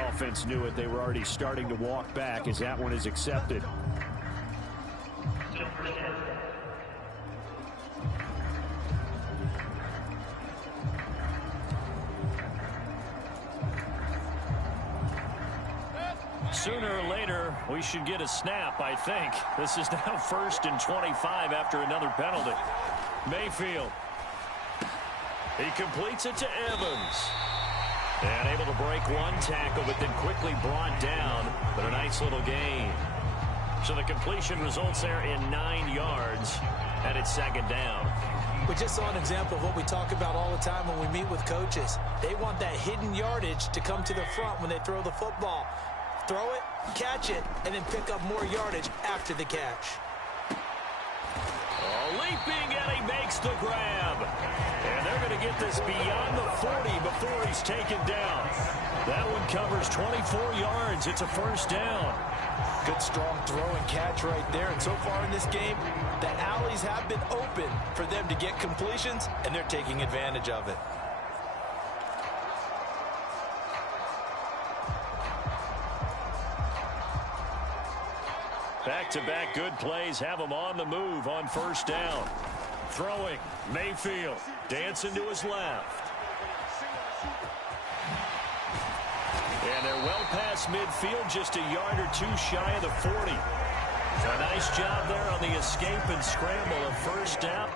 the offense knew it. They were already starting to walk back as that one is accepted. Sooner or later, we should get a snap, I think. This is now 1st and 25 after another penalty. Mayfield. He completes it to Evans. And able to break one tackle, but then quickly brought down. But a nice little gain. So the completion results there in 9 yards, and it's 2nd down. We just saw an example of what we talk about all the time when we meet with coaches. They want that hidden yardage to come to the front when they throw the football. Throw it, catch it, and then pick up more yardage after the catch. Oh, leaping, and he makes the grab. And they're going to get this beyond the 40 before he's taken down. That one covers 24 yards. It's a 1st down. Good, strong throw and catch right there. And so far in this game, the alleys have been open for them to get completions, and they're taking advantage of it. Back-to-back good plays have him on the move on 1st down. Throwing, Mayfield, dancing to his left. And they're well past midfield, just a yard or 2 shy of the 40. A nice job there on the escape and scramble of 1st down.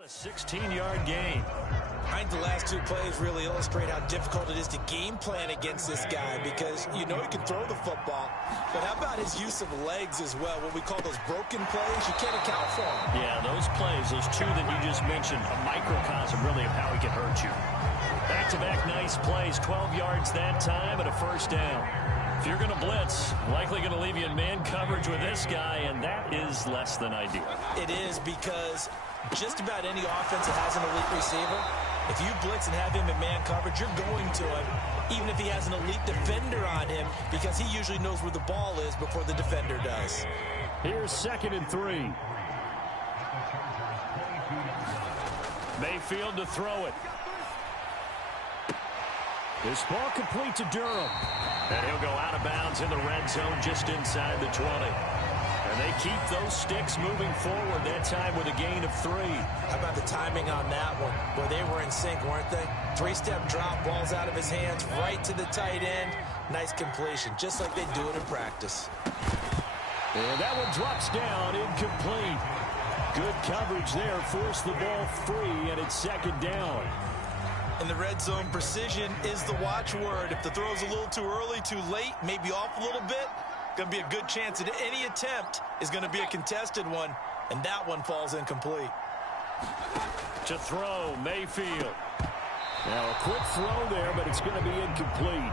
A 16-yard gain. I think the last 2 plays really illustrate how difficult it is to game plan against this guy, because you know he can throw the football, but how about his use of legs as well? What we call those broken plays, you can't account for them. Yeah, those plays, those 2 that you just mentioned, a microcosm really of how he can hurt you. Back-to-back nice plays, 12 yards that time and a 1st down. If you're going to blitz, likely going to leave you in man coverage with this guy, and that is less than ideal. It is, because just about any offense that has an elite receiver, if you blitz and have him in man coverage, you're going to him, even if he has an elite defender on him, because he usually knows where the ball is before the defender does. Here's 2nd and 3. Mayfield to throw it. This ball complete to Durham. And he'll go out of bounds in the red zone just inside the 20. And they keep those sticks moving forward, that time with a gain of 3. How about the timing on that one? Boy, they were in sync, weren't they? 3-step drop, balls out of his hands, right to the tight end. Nice completion, just like they do it in practice. And that one drops down, incomplete. Good coverage there, forced the ball free, and it's 2nd down. In the red zone, precision is the watchword. If the throw's a little too early, too late, maybe off a little bit, going to be a good chance that any attempt is going to be a contested one, and that one falls incomplete. To throw, Mayfield. Now a quick throw there, but it's going to be incomplete.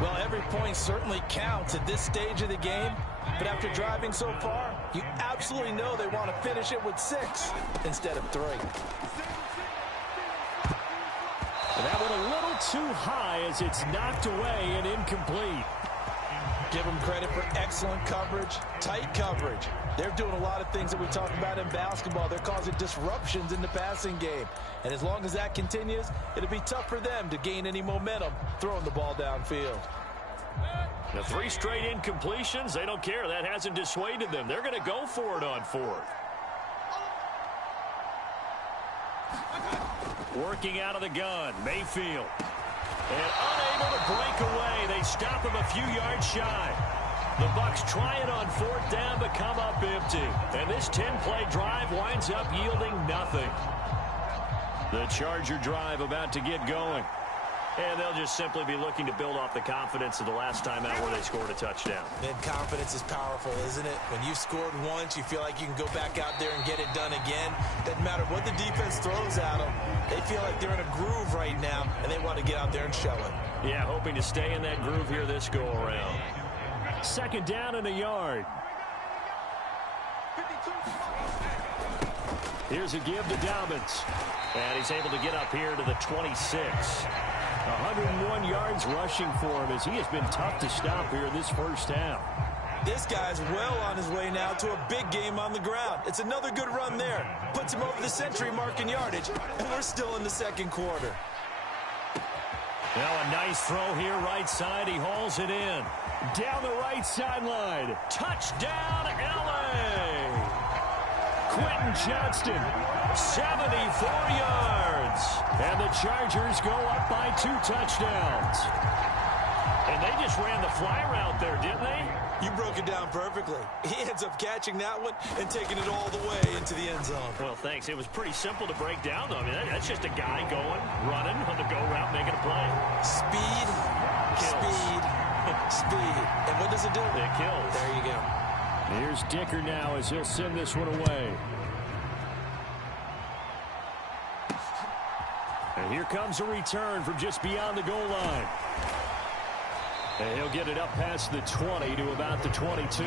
Well, every point certainly counts at this stage of the game, but after driving so far, you absolutely know they want to finish it with 6 instead of 3. And that one a little too high as it's knocked away and incomplete. Give them credit for excellent coverage, tight coverage. They're doing a lot of things that we talk about in basketball. They're causing disruptions in the passing game. And as long as that continues, it'll be tough for them to gain any momentum throwing the ball downfield. The 3 straight incompletions, they don't care. That hasn't dissuaded them. They're going to go for it on 4th. Working out of the gun, Mayfield. And unable to break away. They stop him a few yards shy. The Bucs try it on 4th down, but come up empty. And this 10-play drive winds up yielding nothing. The Charger drive about to get going. And they'll just simply be looking to build off the confidence of the last time out where they scored a touchdown. And confidence is powerful, isn't it? When you scored once, you feel like you can go back out there and get it done again. Doesn't matter what the defense throws at them. They feel like they're in a groove right now, and they want to get out there and show it. Yeah, hoping to stay in that groove here this go-around. 2nd down and a yard. Here's a give to Dobbins. And he's able to get up here to the 26. 101 yards rushing for him as he has been tough to stop here this 1st half. This guy's well on his way now to a big game on the ground. It's another good run there. Puts him over the century mark in yardage, and we're still in the second quarter. Now a nice throw here right side. He hauls it in. Down the right sideline. Touchdown, L.A. Quentin Johnston, 74 yards. And the Chargers go up by 2 touchdowns. And they just ran the fly route there, didn't they? You broke it down perfectly. He ends up catching that one and taking it all the way into the end zone. Well, thanks. It was pretty simple to break down, though. I mean, that's just a guy going, running on the go route, making a play. Speed, kills. Speed, speed. And what does it do? It kills. There you go. Here's Dicker now as he'll send this one away. And here comes a return from just beyond the goal line. And he'll get it up past the 20 to about the 22.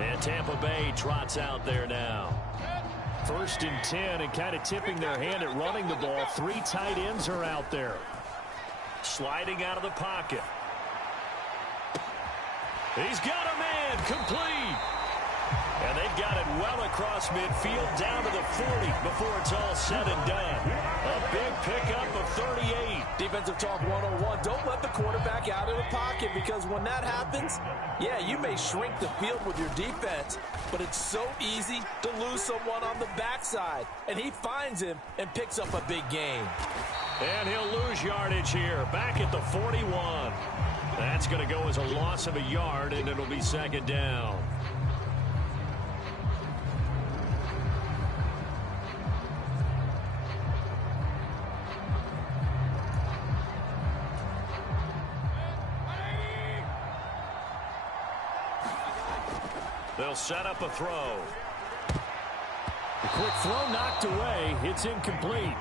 And Tampa Bay trots out there now. 1st and 10, and kind of tipping their hand at running the ball. 3 tight ends are out there. Sliding out of the pocket. He's got a man, complete. And they've got it well across midfield down to the 40 before it's all said and done. A big pickup of 38. Defensive talk 101. Don't let the quarterback out of the pocket, because when that happens, yeah, you may shrink the field with your defense, but it's so easy to lose someone on the backside. And he finds him and picks up a big gain. And he'll lose yardage here, back at the 41. That's going to go as a loss of a yard, and it'll be 2nd down. They'll set up a throw. The quick throw knocked away. It's incomplete.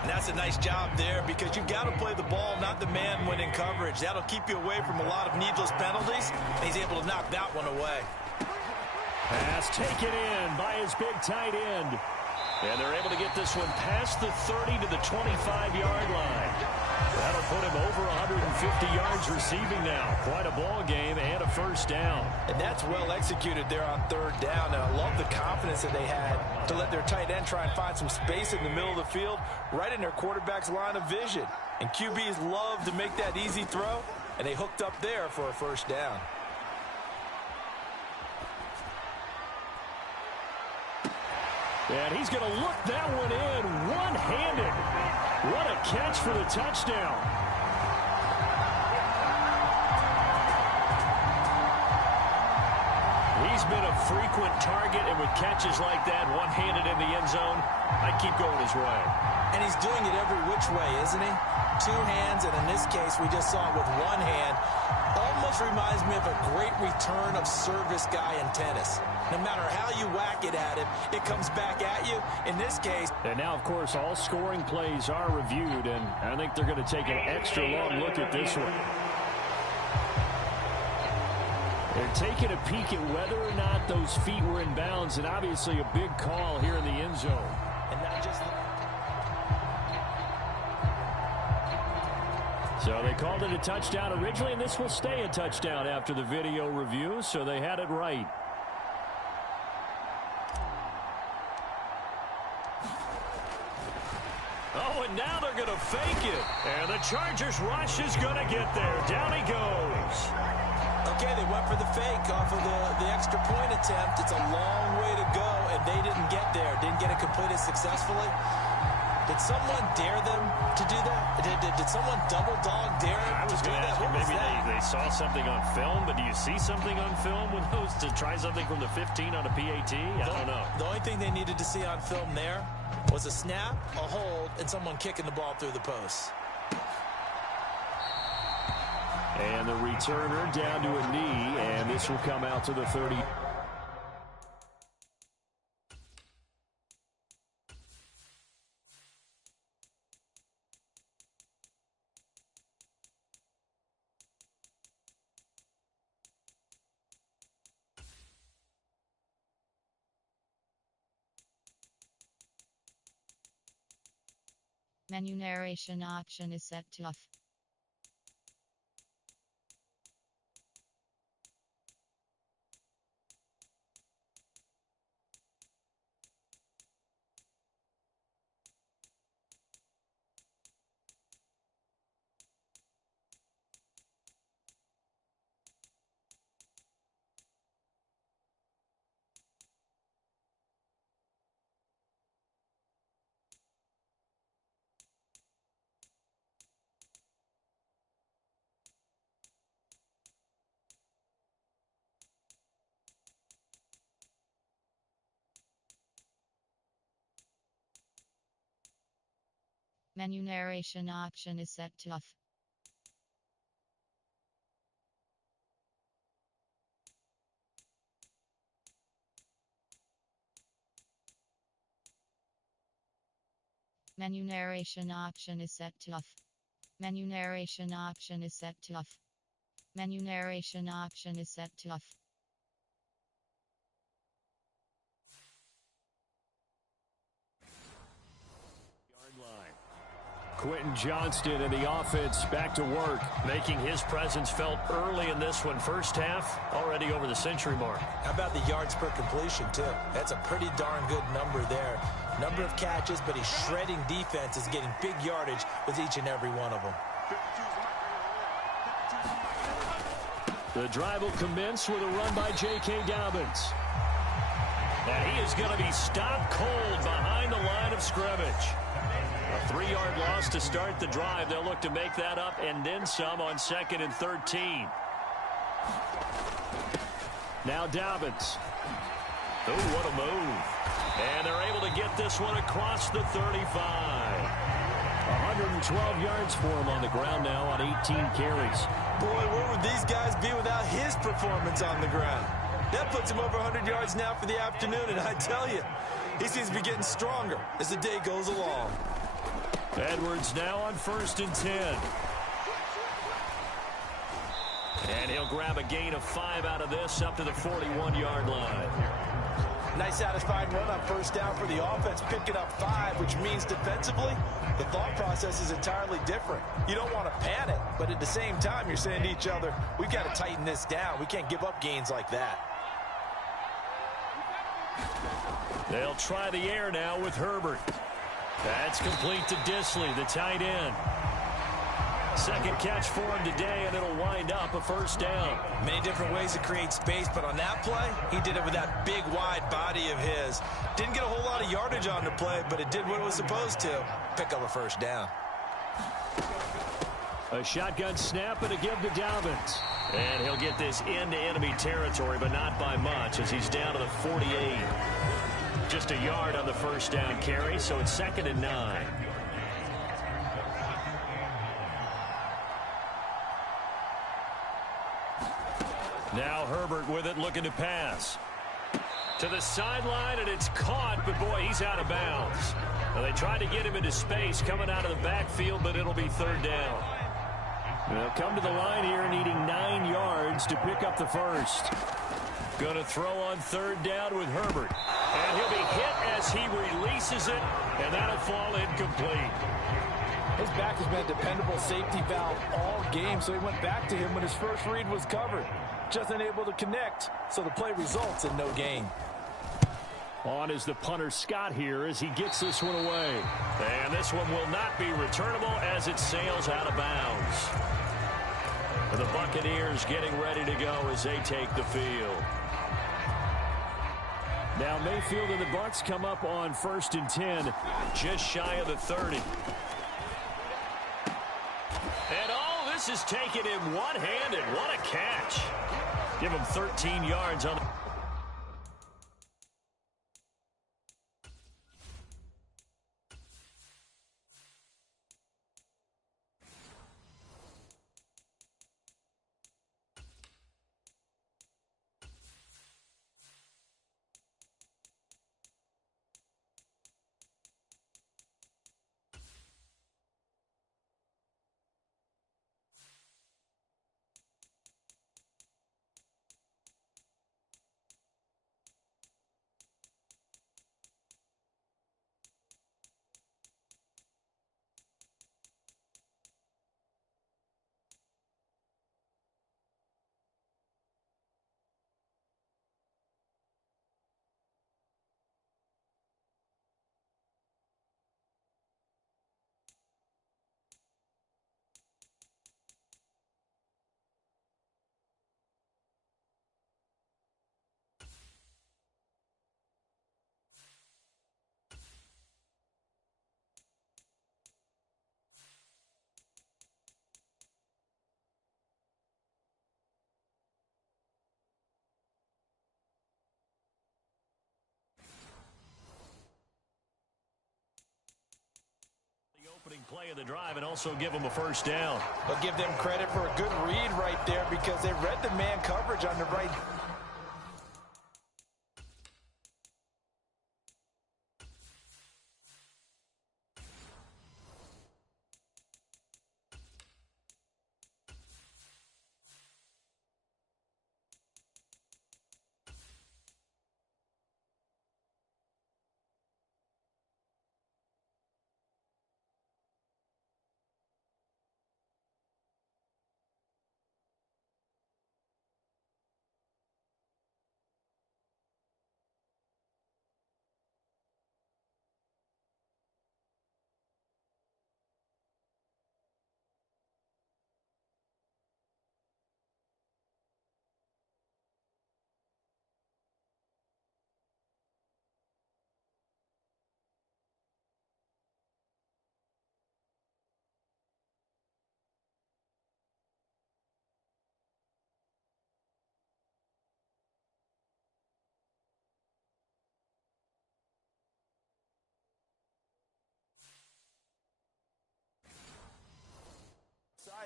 And that's a nice job there, because you've got to play the ball, not the man when in coverage. That'll keep you away from a lot of needless penalties, and he's able to knock that one away. Pass taken in by his big tight end. And they're able to get this one past the 30 to the 25-yard line. That'll put him over 150 yards receiving now. Quite a ball game and a 1st down. And that's well executed there on 3rd down. And I love the confidence that they had to let their tight end try and find some space in the middle of the field, right in their quarterback's line of vision. And QBs love to make that easy throw, and they hooked up there for a 1st down. And he's going to look that one in one-handed. What a catch for the touchdown. He's been a frequent target, and with catches like that, one-handed in the end zone, I'd keep going his way. And he's doing it every which way, isn't he? 2 hands, and in this case, we just saw it with 1 hand. Almost reminds me of a great return of service guy in tennis. No matter how you whack it at him, it comes back at you. In this case. And now, of course, all scoring plays are reviewed, and I think they're going to take an extra long look at this one. They're taking a peek at whether or not those feet were in bounds, and obviously a big call here in the end zone. And not just... So they called it a touchdown originally, and this will stay a touchdown after the video review, so they had it right. Oh, and now they're going to fake it. And the Chargers rush is going to get there. Down he goes. Okay, they went for the fake off of the extra point attempt. It's a long way to go, and they didn't get there. Didn't get it completed successfully. Did someone dare them to do that? Did someone double dog dare them? I was going to ask you, maybe they saw something on film, but do you see something on film with those to try something from the 15 on a PAT? I don't know. The only thing they needed to see on film there was a snap, a hold, and someone kicking the ball through the post. And the returner down to a knee, and this will come out to the 30. Menu narration option is set to off. Menu narration option is set to off. Menu narration option is set to off. Menu narration option is set to off. Menu narration option is set to off. Quentin Johnston and the offense back to work, making his presence felt early in this one. First half, already over the century mark. How about the yards per completion, too? That's a pretty darn good number there. Number of catches, but he's shredding defense, is getting big yardage with each and every one of them. The drive will commence with a run by J.K. Dobbins. And he is going to be stopped cold behind the line of scrimmage. A 3-yard loss to start the drive. They'll look to make that up and then some on 2nd and 13. Now Dobbins. Oh, what a move. And they're able to get this one across the 35. 112 yards for him on the ground now on 18 carries. Boy, where would these guys be without his performance on the ground? That puts him over 100 yards now for the afternoon, and I tell you, he seems to be getting stronger as the day goes along. Edwards now on 1st and 10. And he'll grab a gain of 5 out of this up to the 41-yard line. Nice satisfying run on 1st down for the offense, picking up 5, which means defensively, the thought process is entirely different. You don't want to panic, but at the same time, you're saying to each other, we've got to tighten this down. We can't give up gains like that. They'll try the air now with Herbert. That's complete to Disley, the tight end. Second catch for him today, and it'll wind up a 1st down. Many different ways to create space, but on that play, he did it with that big, wide body of his. Didn't get a whole lot of yardage on the play, but it did what it was supposed to. Pick up a 1st down. A shotgun snap and a give to Dobbins. And he'll get this into enemy territory, but not by much, as he's down to the 48. Just a yard on the 1st down carry, so it's 2nd and 9. Now Herbert with it, looking to pass. To the sideline, and it's caught, but boy, he's out of bounds. Well, they tried to get him into space coming out of the backfield, but it'll be 3rd down. They'll come to the line here needing 9 yards to pick up the 1st. Going to throw on 3rd down with Herbert. And he'll be hit as he releases it, and that'll fall incomplete. His back has been a dependable safety valve all game, so he went back to him when his first read was covered. Just unable to connect, so the play results in no gain. On is the punter Scott here as he gets this one away. And this one will not be returnable as it sails out of bounds. The Buccaneers getting ready to go as they take the field. Now Mayfield and the Bucs come up on 1st and 10, just shy of the 30. And oh, this is taken in one-handed. What a catch. Give him 13 yards on the... opening play of the drive and also give them a first down. But give them credit for a good read right there because they read the man coverage on the right.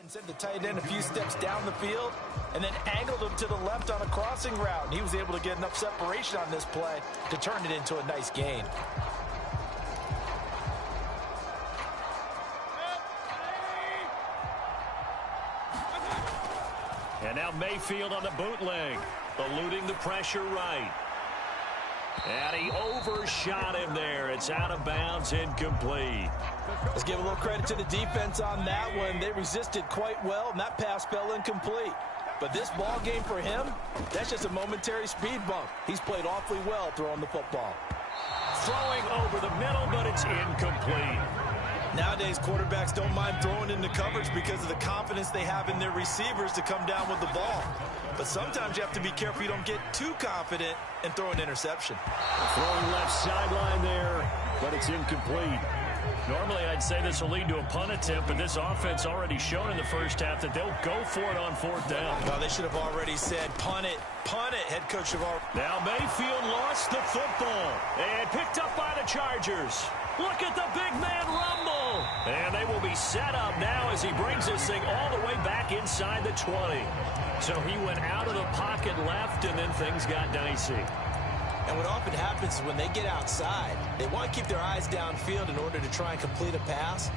And sent the tight end a few steps down the field and then angled him to the left on a crossing route. And he was able to get enough separation on this play to turn it into a nice gain. And now Mayfield on the bootleg, eluding the pressure right. And he overshot him there. It's out of bounds, incomplete. Let's give a little credit to the defense on that one. They resisted quite well, and that pass fell incomplete. But this ball game for him, that's just a momentary speed bump. He's played awfully well throwing the football. Throwing over the middle, but it's incomplete. Nowadays, quarterbacks don't mind throwing into coverage because of the confidence they have in their receivers to come down with the ball. But sometimes you have to be careful you don't get too confident and throw an interception. Throwing left sideline there, but it's incomplete. Normally, I'd say this will lead to a punt attempt, but this offense already shown in the first half that they'll go for it on fourth down. Well, they should have already said, punt it, head coach of our... Now Mayfield lost the football and picked up by the Chargers. Look at the big man rumble. And they will be set up now as he brings this thing all the way back inside the 20. So he went out of the pocket left, and then things got dicey. And what often happens is when they get outside, they want to keep their eyes downfield in order to try and complete a pass.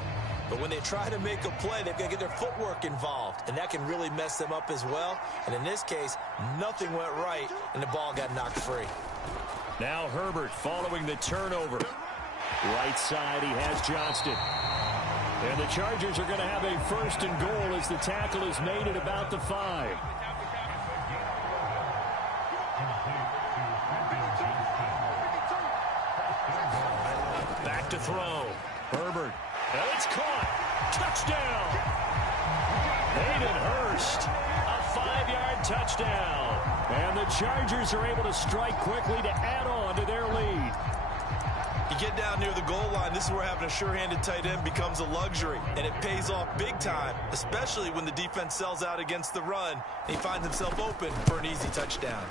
But when they try to make a play, they've got to get their footwork involved, and that can really mess them up as well. And in this case, nothing went right, and the ball got knocked free. Now Herbert following the turnover. Right side, he has Johnston. And the Chargers are going to have a first and goal as the tackle is made at about the 5. Back to throw. Herbert. And it's caught. Touchdown. Hayden Hurst. A 5-yard touchdown. And the Chargers are able to strike quickly to add on to their lead. You get down near the goal line, this is where having a sure-handed tight end becomes a luxury, and it pays off big time, especially when the defense sells out against the run, and he finds himself open for an easy touchdown.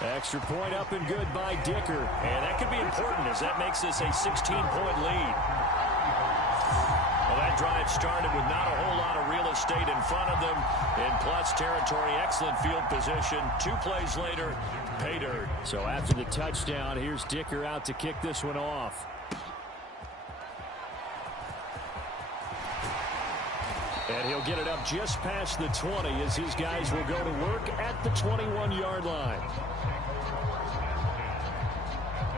Extra point up and good by Dicker, and that could be important as that makes this a 16-point lead. Well, that drive started with not a whole lot of real estate in front of them. In plus territory, excellent field position. 2 plays later, pay dirt. So after the touchdown, here's Dicker out to kick this one off. And he'll get it up just past the 20 as his guys will go to work at the 21-yard line.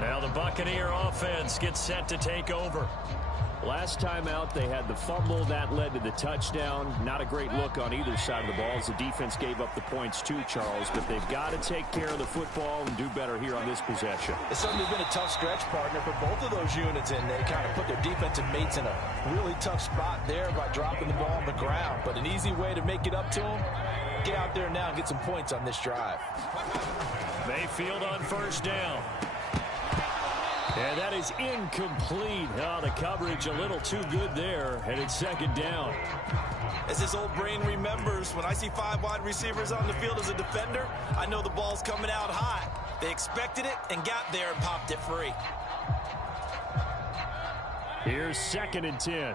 Now the Buccaneer offense gets set to take over. Last time out, they had the fumble. That led to the touchdown. Not a great look on either side of the ball as the defense gave up the points too, Charles. But they've got to take care of the football and do better here on this possession. It's certainly been a tough stretch, partner, for both of those units, and they kind of put their defensive mates in a really tough spot there by dropping the ball on the ground. But an easy way to make it up to them, get out there now and get some points on this drive. Mayfield on first down. And that is incomplete. Oh, the coverage a little too good there, and it's second down. As this old brain remembers, when I see 5 wide receivers on the field as a defender, I know the ball's coming out hot. They expected it and got there and popped it free. Here's 2nd and 10.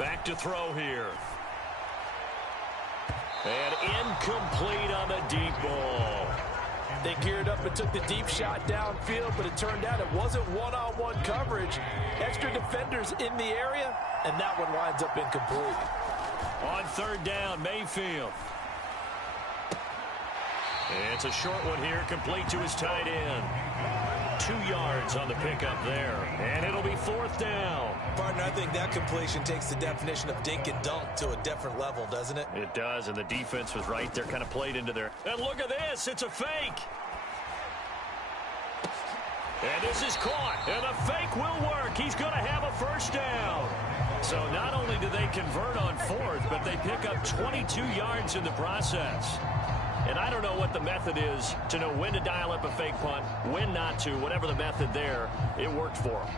Back to throw here. And incomplete on the deep ball. They geared up and took the deep shot downfield, but it turned out it wasn't one-on-one coverage. Extra defenders in the area, and that one winds up incomplete. On 3rd down, Mayfield. It's a short one here, complete to his tight end. 2 yards on the pickup there, and it'll be 4th down. Partner, I think that completion takes the definition of dink and dunk to a different level, doesn't it? It does, and the defense was right there, kind of played into there. And look at this, it's a fake. And this is caught, and the fake will work. He's going to have a 1st down. So not only do they convert on 4th, but they pick up 22 yards in the process. And I don't know what the method is to know when to dial up a fake punt, when not to, whatever the method there, it worked for them.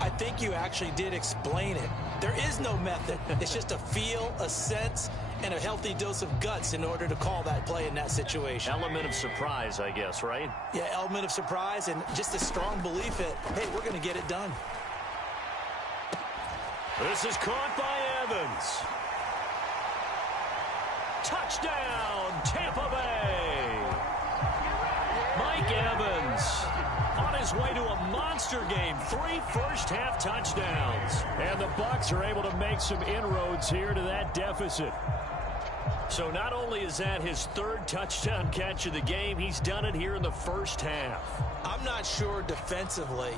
I think you actually did explain it. There is no method. It's just a feel, a sense, and a healthy dose of guts in order to call that play in that situation. Element of surprise, I guess, right? Yeah, element of surprise and just a strong belief that, hey, we're going to get it done. This is caught by Evans. Touchdown, Tampa Bay. Mike Evans on his way to a monster game. 3 first-half touchdowns. And the Bucs are able to make some inroads here to that deficit. So not only is that his 3rd touchdown catch of the game, he's done it here in the first half. I'm not sure defensively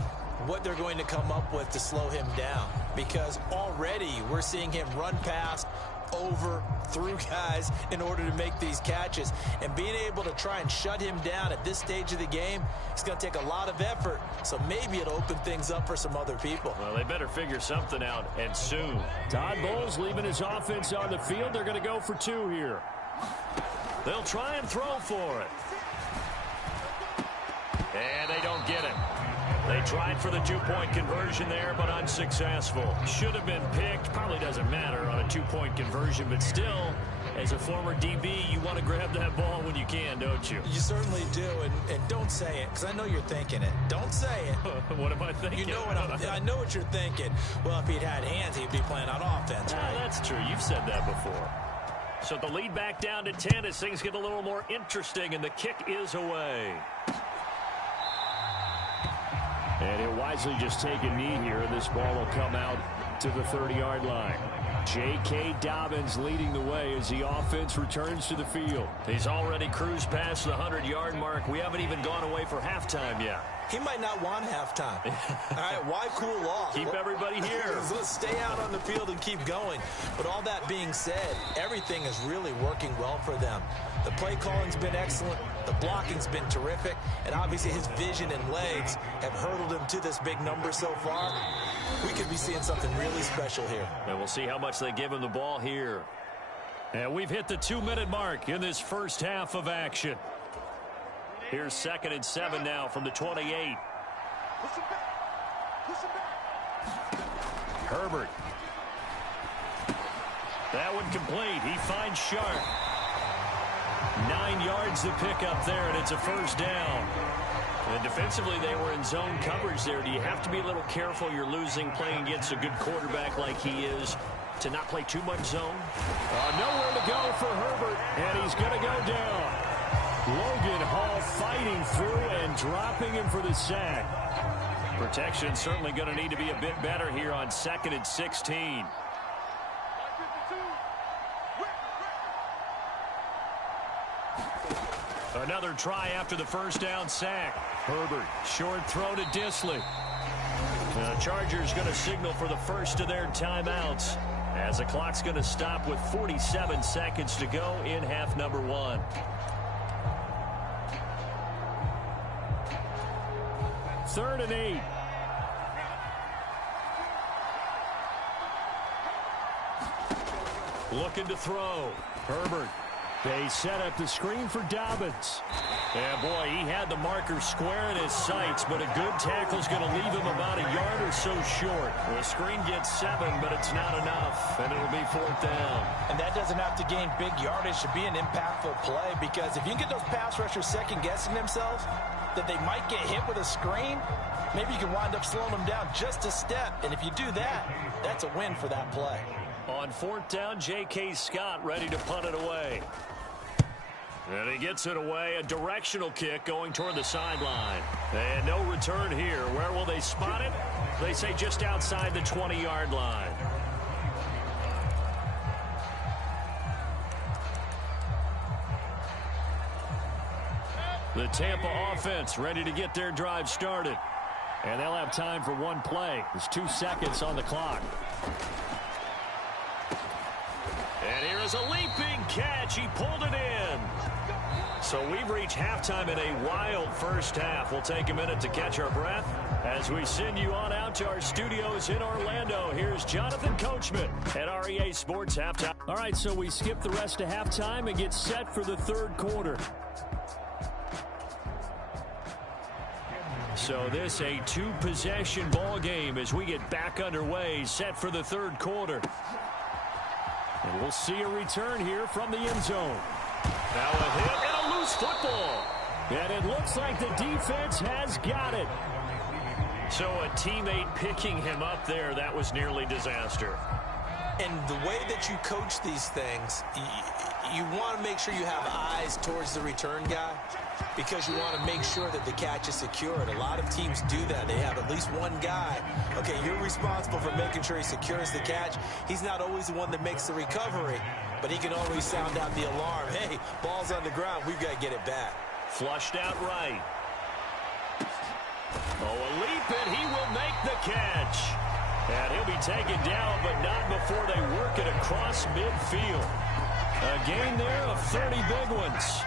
what they're going to come up with to slow him down, because already we're seeing him run past, over, through guys in order to make these catches. And being able to try and shut him down at this stage of the game, it's going to take a lot of effort. So maybe it'll open things up for some other people. Well, they better figure something out, and soon. Todd Bowles leaving his offense on the field. They're going to go for 2 here. They'll try and throw for it. And they don't get it. They tried for the 2-point conversion there, but unsuccessful. Should have been picked. Probably doesn't matter on a 2-point conversion, but still, as a former DB, you want to grab that ball when you can, don't you? You certainly do, and don't say it, because I know you're thinking it. Don't say it. What am I thinking? You know what I know what you're thinking. Well, if he'd had hands, he'd be playing on offense, right? That's true. You've said that before. So the lead back down to 10 as things get a little more interesting, and the kick is away. And he'll wisely just take a knee here. This ball will come out to the 30-yard line. J.K. Dobbins leading the way as the offense returns to the field. He's already cruised past the 100-yard mark. We haven't even gone away for halftime yet. He might not want halftime. All right, why cool off? Keep everybody here. Let's stay out on the field and keep going. But all that being said, everything is really working well for them. The play calling's been excellent. The blocking's been terrific. And obviously his vision and legs have hurdled him to this big number so far. We could be seeing something really special here. And we'll see how much they give him the ball here. And we've hit the 2-minute mark in this first half of action. Here's 2nd and 7 now from the 28. Herbert. That one complete. He finds Sharp. 9 yards to pick up there, and it's a first down. And defensively, they were in zone coverage there. Do you have to be a little careful? You're losing playing against a good quarterback like he is to not play too much zone? Nowhere to go for Herbert, and he's going to go down. Logan Hall fighting through and dropping him for the sack. Protection certainly going to need to be a bit better here on 2nd and 16. Another try after the first down sack. Herbert, short throw to Disley. The Chargers going to signal for the first of their timeouts as the clock's going to stop with 47 seconds to go in half number 1. Third and 8. Looking to throw. Herbert They set up the screen for Dobbins. Yeah, boy, he had the marker square in his sights, but a good tackle's going to leave him about a yard or so short. The screen gets 7, but it's not enough, and it'll be 4th down. And that doesn't have to gain big yardage to be an impactful play, because if you can get those pass rushers second-guessing themselves that they might get hit with a screen, maybe you can wind up slowing them down just a step. And if you do that, that's a win for that play. On 4th down, J.K. Scott ready to punt it away. And he gets it away, a directional kick going toward the sideline. And no return here. Where will they spot it? They say just outside the 20-yard line. The Tampa offense ready to get their drive started. And they'll have time for one play. There's 2 seconds on the clock. And here is a leaping catch. He pulled it in. So we've reached halftime in a wild first half. We'll take a minute to catch our breath as we send you on out to our studios in Orlando. Here's Jonathan Coachman at REA Sports Halftime. All right, so we skip the rest of halftime and get set for the third quarter. So this a 2-possession ball game as we get back underway, set for the third quarter. And we'll see a return here from the end zone. Now a hit and a loose football. And it looks like the defense has got it. So a teammate picking him up there, that was nearly disaster. And the way that you coach these things, you want to make sure you have eyes towards the return guy, because you want to make sure that the catch is secured. A lot of teams do that. They have at least one guy. Okay, you're responsible for making sure he secures the catch. He's not always the one that makes the recovery, but he can always sound out the alarm. Hey, ball's on the ground. We've got to get it back. Flushed out right. Oh, a leap, and he will make the catch. And he'll be taken down, but not before they work it across midfield. A gain there of 30 big ones.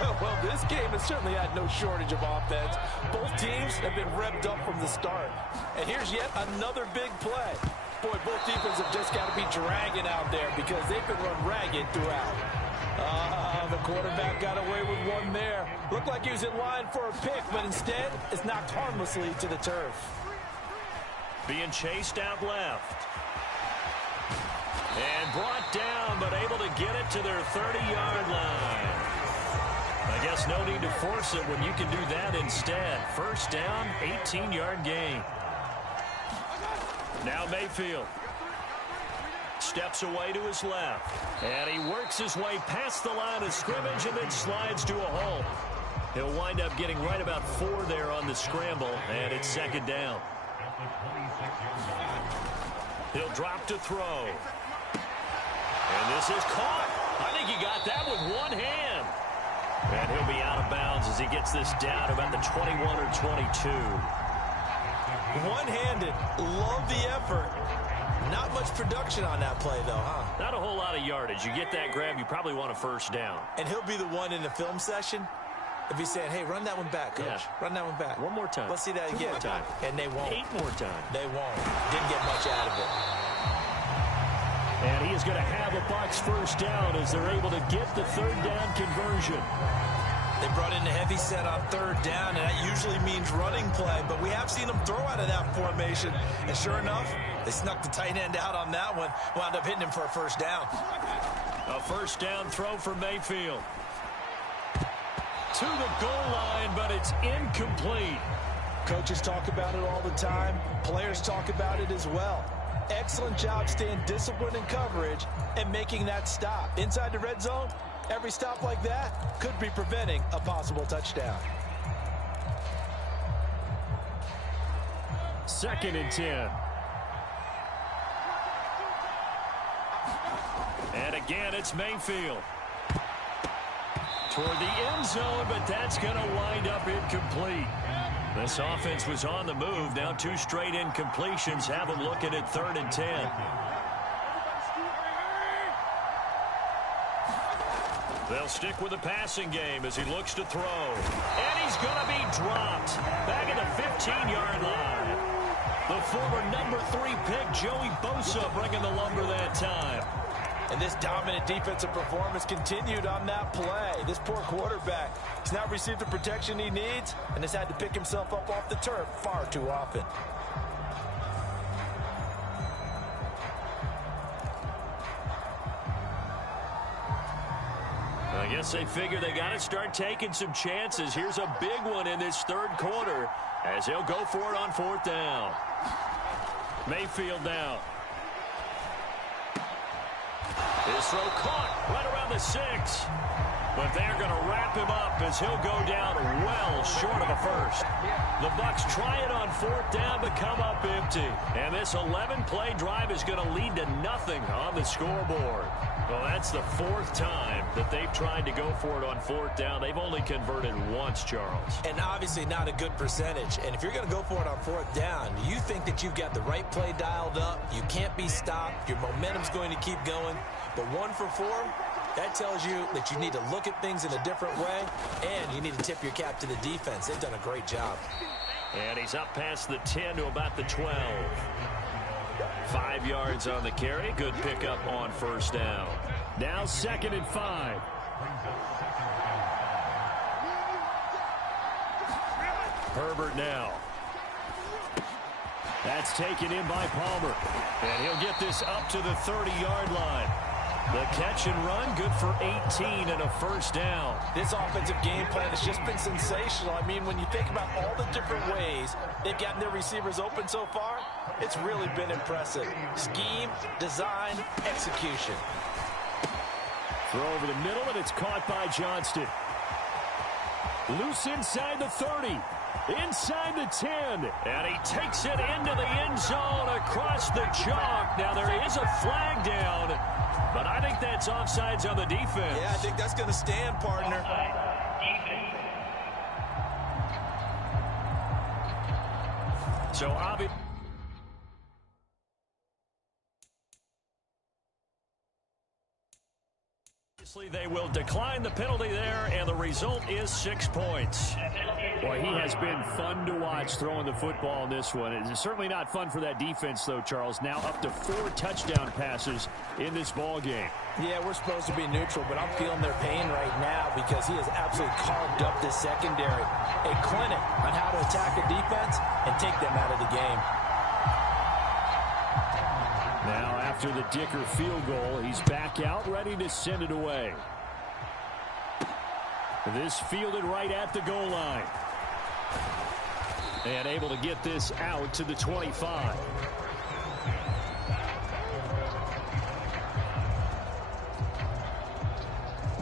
Well, this game has certainly had no shortage of offense. Both teams have been revved up from the start. And here's yet another big play. Boy, both defenses have just got to be dragging out there because they've been run ragged throughout. The quarterback got away with one there. Looked like he was in line for a pick, but instead is knocked harmlessly to the turf. Being chased out left. And brought down, but able to get it to their 30-yard line. I guess no need to force it when you can do that instead. First down, 18-yard gain. Now Mayfield steps away to his left. And he works his way past the line of scrimmage and then slides to a halt. He'll wind up getting right about 4 there on the scramble, and it's second down. He'll drop to throw. And this is caught. I think he got that with one hand. And he'll be out of bounds as he gets this down about the 21 or 22. One-handed. Love the effort. Not much production on that play, though, huh? Not a whole lot of yardage. You get that grab, you probably want a first down. And he'll be the one in the film session if he's saying, hey, run that one back, Coach. Yeah. Run that one back. One more time. Let's see that again. 2 more time. And they won't. 8 more time. They won't. Didn't get much out of it. And he is going to have a Bucs first down as they're able to get the third down conversion. They brought in a heavy set on third down, and that usually means running play, but we have seen them throw out of that formation. And sure enough, they snuck the tight end out on that one, wound up hitting him for a first down. A first down throw for Mayfield. To the goal line, but it's incomplete. Coaches talk about it all the time. Players talk about it as well. Excellent job staying disciplined in coverage and making that stop. Inside the red zone, every stop like that could be preventing a possible touchdown. 2nd and 10. And again, it's Mayfield. Toward the end zone, but that's going to wind up incomplete. This offense was on the move. Now 2 straight incompletions have them looking at 3rd and 10. They'll stick with the passing game as he looks to throw. And he's going to be dropped back at the 15-yard line. The former number 3 pick, Joey Bosa, bringing the lumber that time. And this dominant defensive performance continued on that play. This poor quarterback has not received the protection he needs and has had to pick himself up off the turf far too often. I guess they figure they got to start taking some chances. Here's a big one in this third quarter as he'll go for it on fourth down. Mayfield now. His throw caught right around the 6. But they're going to wrap him up as he'll go down well short of a first. The Bucs try it on fourth down but come up empty. And this 11-play drive is going to lead to nothing on the scoreboard. Well, that's the fourth time that they've tried to go for it on fourth down. They've only converted once, Charles. And obviously not a good percentage. And if you're going to go for it on fourth down, you think that you've got the right play dialed up. You can't be stopped. Your momentum's going to keep going. But 1 for 4, that tells you that you need to look at things in a different way, and you need to tip your cap to the defense. They've done a great job. And he's up past the 10 to about the 12. 5 yards on the carry. Good pickup on first down. Now 2nd and 5. Herbert now. That's taken in by Palmer. And he'll get this up to the 30-yard line. The catch and run, good for 18 and a first down. This offensive game plan has just been sensational. I mean, when you think about all the different ways they've gotten their receivers open so far, it's really been impressive. Scheme, design, execution. Throw over the middle, and it's caught by Johnston. Loose inside the 30. Inside the 10. And he takes it into the end zone across the chalk. Now there is a flag down, but I think that's offsides on the defense. Yeah, I think that's going to stand, partner. So obviously they will decline the penalty there, and the result is 6 points. Boy, he has been fun to watch throwing the football in this one. It's certainly not fun for that defense, though, Charles. Now up to 4 touchdown passes in this ball game. Yeah, we're supposed to be neutral, but I'm feeling their pain right now because he has absolutely carved up this secondary. A clinic on how to attack a defense and take them out of the game. Now, after the Dicker field goal, he's back out, ready to send it away. This fielded right at the goal line. And able to get this out to the 25.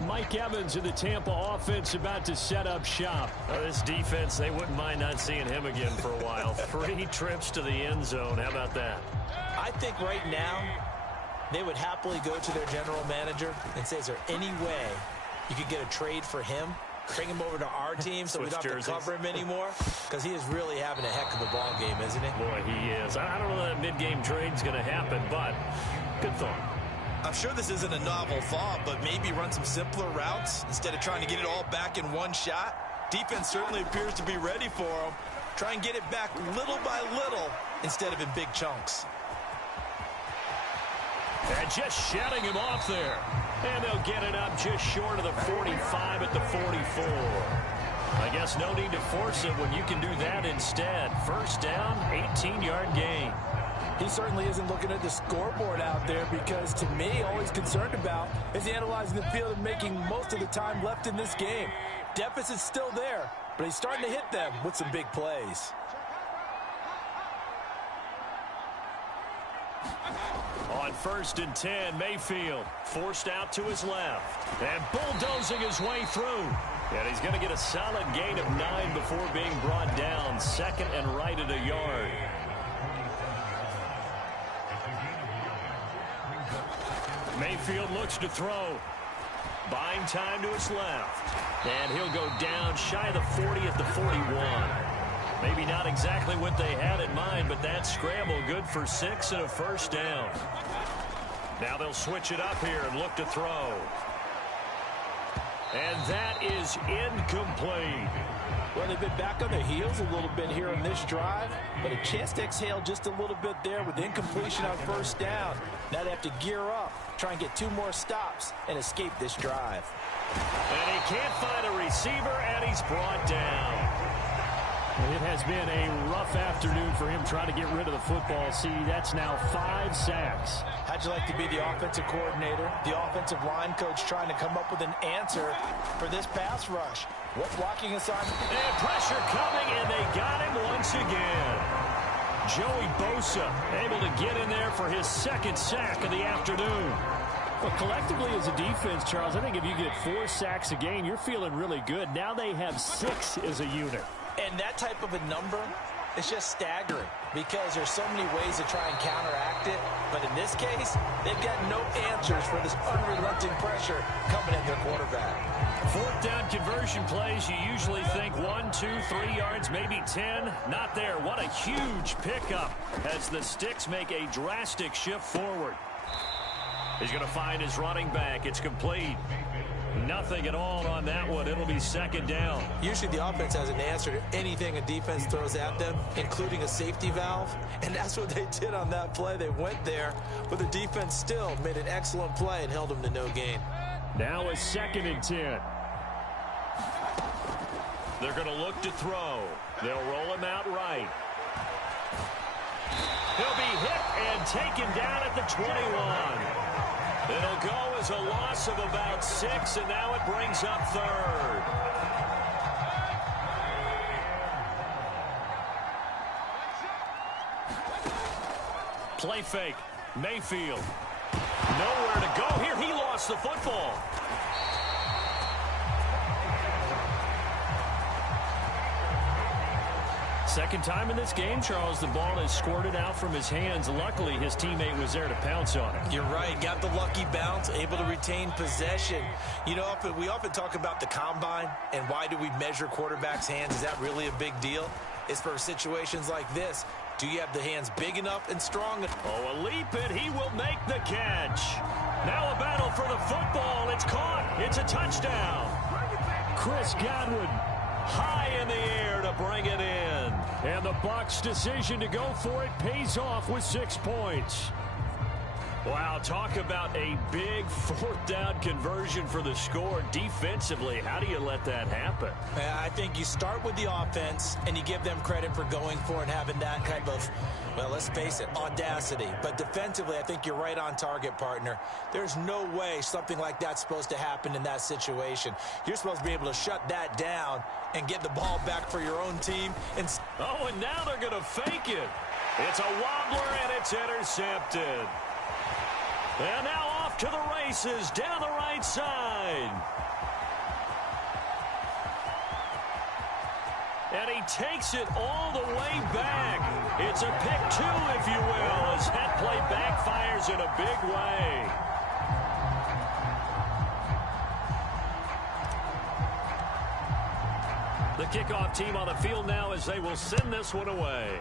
Mike Evans in the Tampa offense about to set up shop. This defense, they wouldn't mind not seeing him again for a while. 3 trips to the end zone. How about that? I think right now they would happily go to their general manager and say, is there any way you could get a trade for him? Bring him over to our team so we don't have to cover him anymore? Because he is really having a heck of a ball game, isn't he? Boy, he is. I don't know that mid-game trade's going to happen, but good thought. I'm sure this isn't a novel thought, but maybe run some simpler routes instead of trying to get it all back in one shot. Defense certainly appears to be ready for him. Try and get it back little by little instead of in big chunks. And just shutting him off there. And they'll get it up just short of the 45 at the 44. I guess no need to force it when you can do that instead. First down, 18-yard gain. He certainly isn't looking at the scoreboard out there because, to me, all he's concerned about is analyzing the field and making most of the time left in this game. Deficit's still there, but he's starting to hit them with some big plays. On 1st and 10, Mayfield forced out to his left and bulldozing his way through. And he's going to get a solid gain of 9 before being brought down. 2nd and right at a yard. Mayfield looks to throw. Buying time to his left. And he'll go down shy of the 40 at the 41. Maybe not exactly what they had in mind, but that scramble good for 6 and a first down. Now they'll switch it up here and look to throw. And that is incomplete. Well, they've been back on their heels a little bit here on this drive, but a chance to exhale just a little bit there with incompletion on first down. Now they have to gear up, try try and get 2 more stops and escape this drive. And he can't find a receiver, and he's brought down. It has been a rough afternoon for him trying to get rid of the football. See, that's now 5 sacks. How'd you like to be the offensive coordinator, the offensive line coach trying to come up with an answer for this pass rush? What blocking assignment? And pressure coming, and they got him once again. Joey Bosa able to get in there for his 2nd sack of the afternoon. Well, collectively as a defense, Charles, I think if you get 4 sacks a game, you're feeling really good. Now they have 6 as a unit. And that type of a number is just staggering because there's so many ways to try and counteract it. But in this case, they've got no answers for this unrelenting pressure coming at their quarterback. 4th down conversion plays, you usually think 1, 2, 3 yards, maybe 10. Not there. What a huge pickup as the Sticks make a drastic shift forward. He's going to find his running back. It's complete. Nothing at all on that one. It'll be 2nd down. Usually the offense has an answer to anything a defense throws at them, including a safety valve. And that's what they did on that play. They went there, but the defense still made an excellent play and held them to no gain. Now a 2nd and 10. They're going to look to throw. They'll roll him out right. He'll be hit and taken down at the 21. It'll go as a loss of about 6, and now it brings up 3rd. Play fake. Mayfield. Nowhere to go here. He lost the football. Second time in this game, Charles, the ball is squirted out from his hands. Luckily, his teammate was there to pounce on it. You're right. Got the lucky bounce, able to retain possession. You know, we often talk about the combine and why do we measure quarterbacks' hands. Is that really a big deal? It's for situations like this. Do you have the hands big enough and strong enough? Oh, a leap, and he will make the catch. Now a battle for the football. It's caught. It's a touchdown. Chris Godwin high in the air to bring it in. And the Bucs' decision to go for it pays off with 6 points. Wow, talk about a big 4th down conversion for the score. Defensively, how do you let that happen? I think you start with the offense, and you give them credit for going for it and having that kind of, well, let's face it, audacity. But defensively, I think you're right on target, partner. There's no way something like that's supposed to happen in that situation. You're supposed to be able to shut that down and get the ball back for your own team. And now they're going to fake it. It's a wobbler, and it's intercepted. And now off to the races down the right side. And he takes it all the way back. It's a pick 2, if you will, as that play backfires in a big way. The kickoff team on the field now as they will send this one away.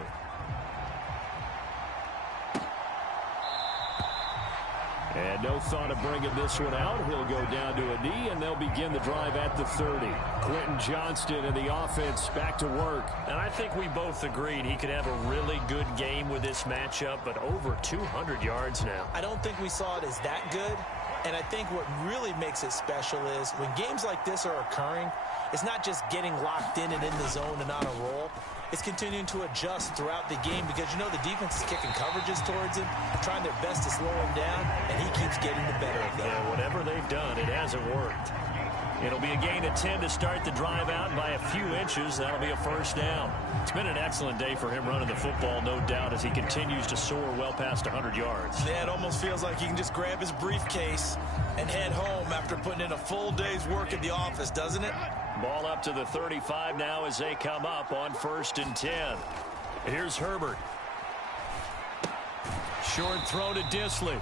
And no thought of bringing this one out. He'll go down to a knee, and they'll begin the drive at the 30. Quentin Johnston and the offense back to work. And I think we both agreed he could have a really good game with this matchup, but over 200 yards now. I don't think we saw it as that good. And I think what really makes it special is when games like this are occurring, it's not just getting locked in and in the zone and on a roll. It's continuing to adjust throughout the game because, you know, the defense is kicking coverages towards him, trying their best to slow him down, and he keeps getting the better of them. Yeah, whatever they've done, it hasn't worked. It'll be a gain of 10 to start the drive out by a few inches. That'll be a 1st down. It's been an excellent day for him running the football, no doubt, as he continues to soar well past 100 yards. Yeah, it almost feels like he can just grab his briefcase and head home after putting in a full day's work at the office, doesn't it? Ball up to the 35 now as they come up on 1st and 10. Here's Herbert. Short throw to Disley.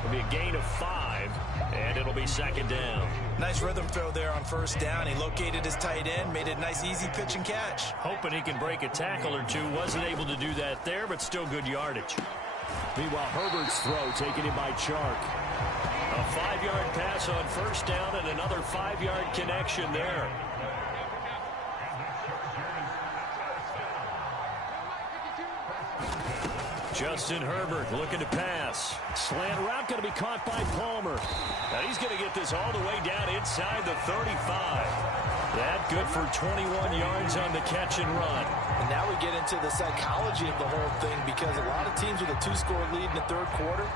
It'll be a gain of 5, and it'll be 2nd down. Nice rhythm throw there on 1st down. He located his tight end, made it a nice, easy pitch and catch. Hoping he can break a tackle or two. Wasn't able to do that there, but still good yardage. Meanwhile, Herbert's throw taken in by Chark. A 5-yard pass on 1st down and another 5-yard connection there. Justin Herbert looking to pass. Slant route going to be caught by Palmer. Now he's going to get this all the way down inside the 35. That good for 21 yards on the catch and run. And now we get into the psychology of the whole thing, because a lot of teams with a 2-score lead in the third quarter,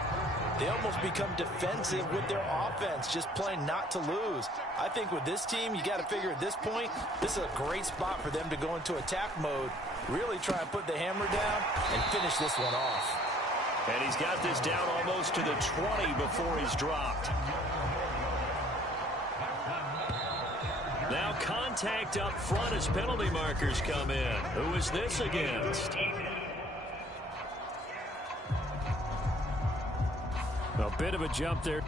they almost become defensive with their offense, just playing not to lose. I think with this team, you got to figure at this point, this is a great spot for them to go into attack mode, really try and put the hammer down and finish this one off. And he's got this down almost to the 20 before he's dropped. Now contact up front as penalty markers come in. Who is this against? A bit of a jump there.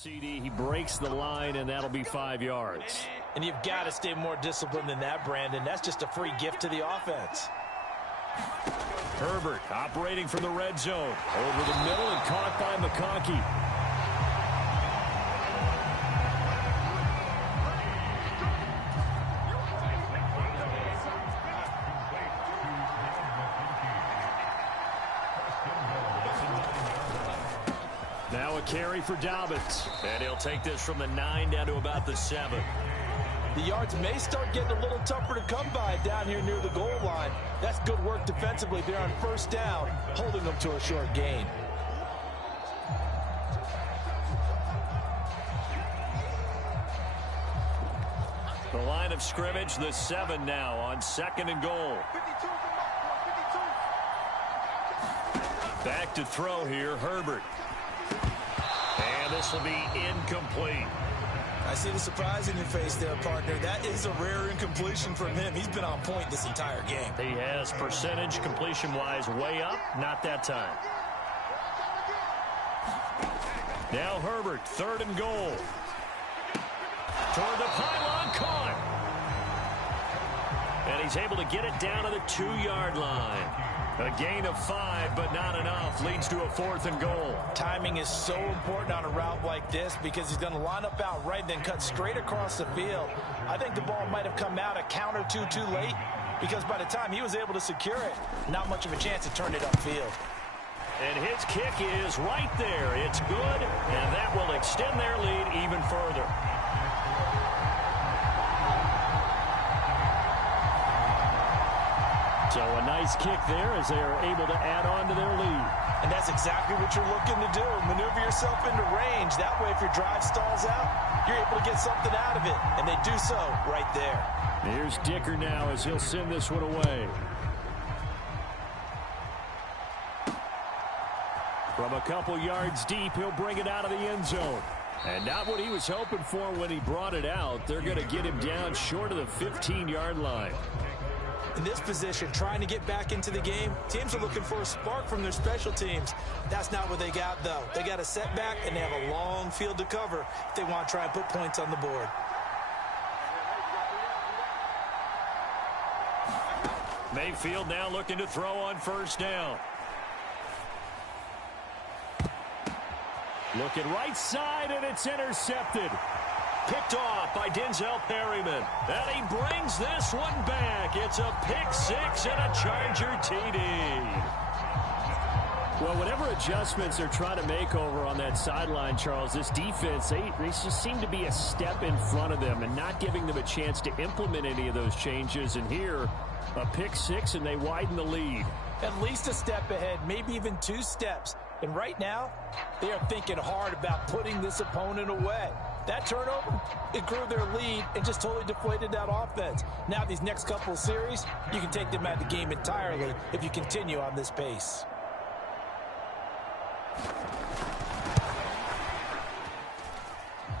CD, he breaks the line, and that'll be 5 yards. And you've got to stay more disciplined than that, Brandon. That's just a free gift to the offense. Herbert operating from the red zone. Over the middle and caught by McConkey. Now a carry for Dobbins. And he'll take this from the 9 down to about the 7. The yards may start getting a little tougher to come by down here near the goal line. That's good work defensively there on first down, holding them to a short gain. The line of scrimmage, the 7 now on 2nd and goal. Back to throw here, Herbert. And this will be incomplete. I see the surprise in your face there, partner. That is a rare incompletion from him. He's been on point this entire game. He has percentage completion-wise way up. Not that time. Now Herbert, 3rd and goal. Toward the pylon, caught. And he's able to get it down to the 2-yard line. A gain of 5, but not enough. Leads to a 4th and goal. Timing is so important on a route like this because he's going to line up out right, then cut straight across the field. I think the ball might have come out a count or two too late because by the time he was able to secure it, not much of a chance to turn it upfield. And his kick is right there. It's good, and that will extend their lead even further. So a nice kick there as they are able to add on to their lead. And that's exactly what you're looking to do. Maneuver yourself into range. That way, if your drive stalls out, you're able to get something out of it. And they do so right there. Here's Dicker now as he'll send this one away. From a couple yards deep, he'll bring it out of the end zone. And not what he was hoping for when he brought it out. They're going to get him down short of the 15-yard line. In this position, trying to get back into the game, teams are looking for a spark from their special teams. That's not what they got, though. They got a setback, and they have a long field to cover if they want to try and put points on the board. Mayfield now looking to throw on 1st down. Looking right side, and it's intercepted. Picked off by Denzel Perryman. And he brings this one back. It's a pick 6 and a Charger TD. Well, whatever adjustments they're trying to make over on that sideline, Charles, this defense, they just seem to be a step in front of them and not giving them a chance to implement any of those changes. And here, a pick 6, and they widen the lead. At least a step ahead, maybe even 2 steps. And right now, they are thinking hard about putting this opponent away. That turnover, it grew their lead and just totally deflated that offense. Now these next couple of series, you can take them out of the game entirely if you continue on this pace.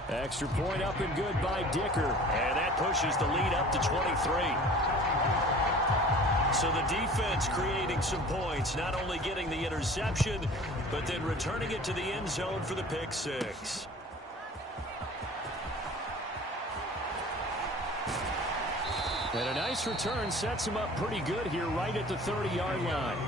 Extra point up and good by Dicker. And that pushes the lead up to 23. So the defense creating some points, not only getting the interception, but then returning it to the end zone for the pick 6. And a nice return sets him up pretty good here right at the 30-yard line.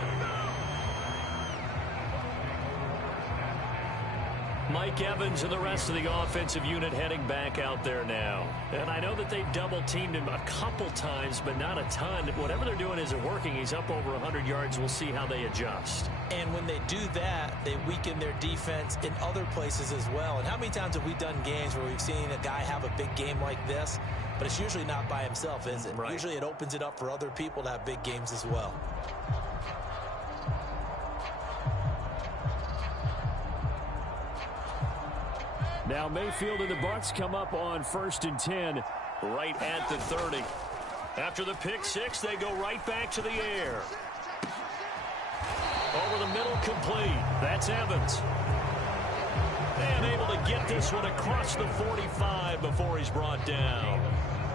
Mike Evans and the rest of the offensive unit heading back out there now. And I know that they've double-teamed him a couple times, but not a ton. Whatever they're doing isn't working. He's up over 100 yards. We'll see how they adjust. And when they do that, they weaken their defense in other places as well. And how many times have we done games where we've seen a guy have a big game like this? But it's usually not by himself, is it? Right. Usually it opens it up for other people to have big games as well. Now Mayfield and the Bucs come up on 1st and 10. Right at the 30. After the pick 6, they go right back to the air. Over the middle, complete. That's Evans. And able to get this one across the 45 before he's brought down.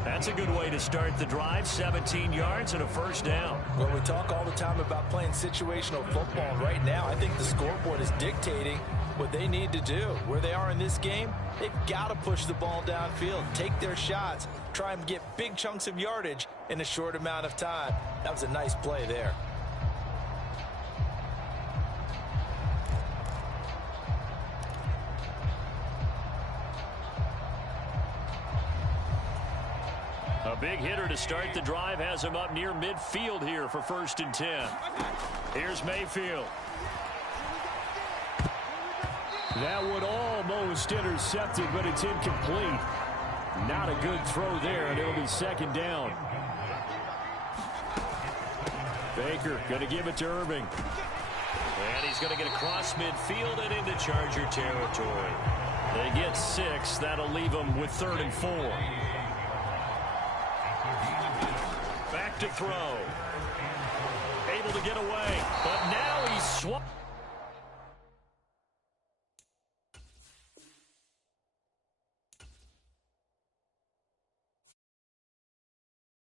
That's a good way to start the drive. 17 yards and a 1st down. Well, we talk all the time about playing situational football. Right now, I think the scoreboard is dictating what they need to do. Where they are in this game, they've got to push the ball downfield, take their shots, try and get big chunks of yardage in a short amount of time. That was a nice play there. A big hitter to start the drive has him up near midfield here for 1st and 10. Here's Mayfield. That would almost intercepted, but it's incomplete. Not a good throw there, and it'll be 2nd down. Baker going to give it to Irving. And he's going to get across midfield and into Charger territory. They get 6. That'll leave them with 3rd and 4. Back to throw. Able to get away, but now he's swapped.